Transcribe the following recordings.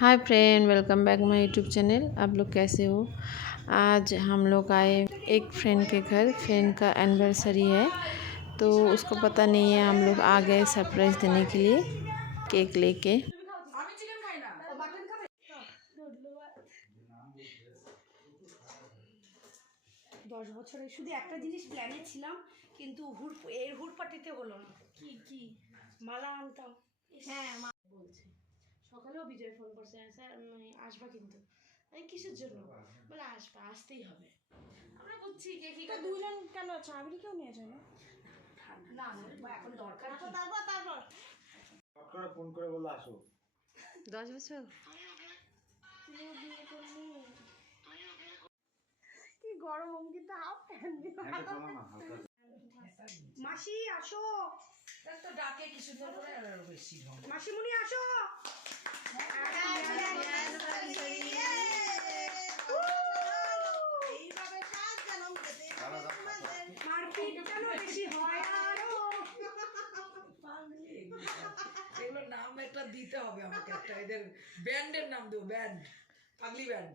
Hi friend, welcome back my YouTube channel. आप लोग कैसे हो? आज हम लोग आए एक फ्रेंड के घर। फ्रेंड का एनिवर्सरी है तो उसको पता नहीं है। हम लोग आ गए सरप्राइज़ देने के लिए केक लेके। 10 বছরে শুধু একটা জিনিস প্ল্যানে ছিলাম, কিন্তু হুড়পাটিতে হলো না। কি মালা আনতাম। হ্যাঁ, বলছে সকালেও বিজয় ফোন করছে, স্যার আসবা, কিন্তু আমি কিসের জন্য বলে আসতেই হবে। আমরা বুঝছি কে কি দুজন কেন আছে, আমি কেউ নিয়ে যায় না। না এখন দরকার তারপর ফোন করে বললো আসো। 10 বছর কি গরম, অঙ্কিতা হাফ প্যান্ট দিল। মাসি আসো, তো ডাকে কি সুন্দর করে। আর বেশি মাসিমুনি আসো। মারপিট কেন বেশি হয় আরো। এগুলোর নাম একটা দিতে হবে আমাকে, একটা এদের ব্যান্ডের নাম দেবো, ব্যান্ড, পাগলি ব্যান্ড।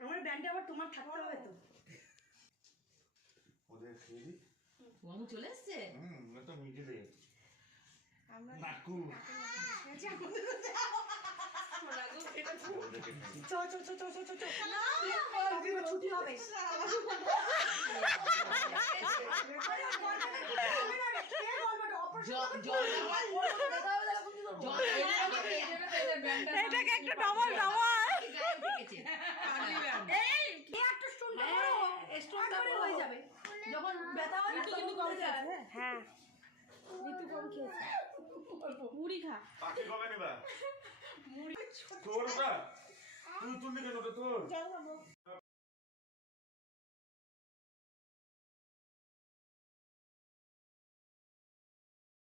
আমার ব্যান্ডে আবার তোমার থাকতে হবে তো। ওদের খেলি ওয়ামু চলে এসছে। তো মিটে দে আমরা নাকু ছুটি হবে। এটাকে একটা ডবল ডবল হয়ে যাবে যখন ব্যথা হয়। কিন্তু কম খেয়েছে। হ্যাঁ, ঋতু কম খেয়েছে। মুড়ি খা। পাখি কবে নেবা মুড়ি তোর ওটা তুই তুললি কেন ওটা তোর